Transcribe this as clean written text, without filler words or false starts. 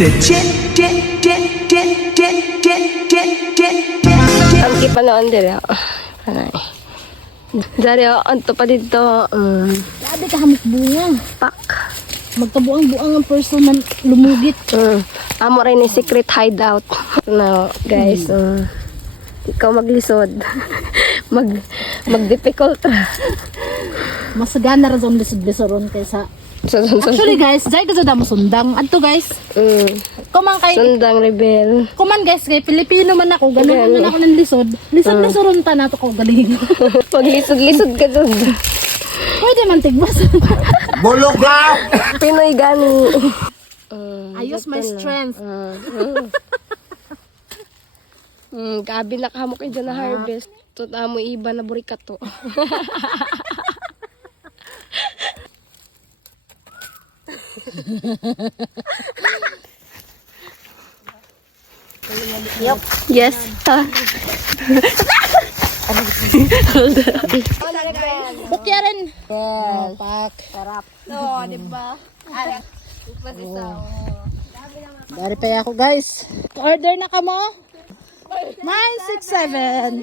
said, jet, jet, jet, jet, jet, jet, jet, jet, jet. Ang kipanoon dire. Anay. Dari anto pa dito. Grabe ka hamok bunga. Pak. Magkabuang-buang ang person man lumugit. Amo rin ni secret hideout. No, guys. Ikaw maglisod. Mag-difficult. Masagana ra zon lisod-lisoron kaysa. Actually guys, dahil ka sa sundang. Adto guys. Kuman kay Sundang rebel. Kuman guys, kay Pilipino man ako, ganun man ako ng lisod. Lisod-lisoron ta nato ko galing. Pag lisod-lisod ka dun. Pwede man tigbas. Bulok ka! Pinoy gani. I use my strength. Gabi na kamo kayo dyan na harvest. Tuta mo iba na burikato. Yes. Bukya rin. Yes. Pak. Sarap. No, di ba? Dari pa ako guys. Order na ka mo? 967.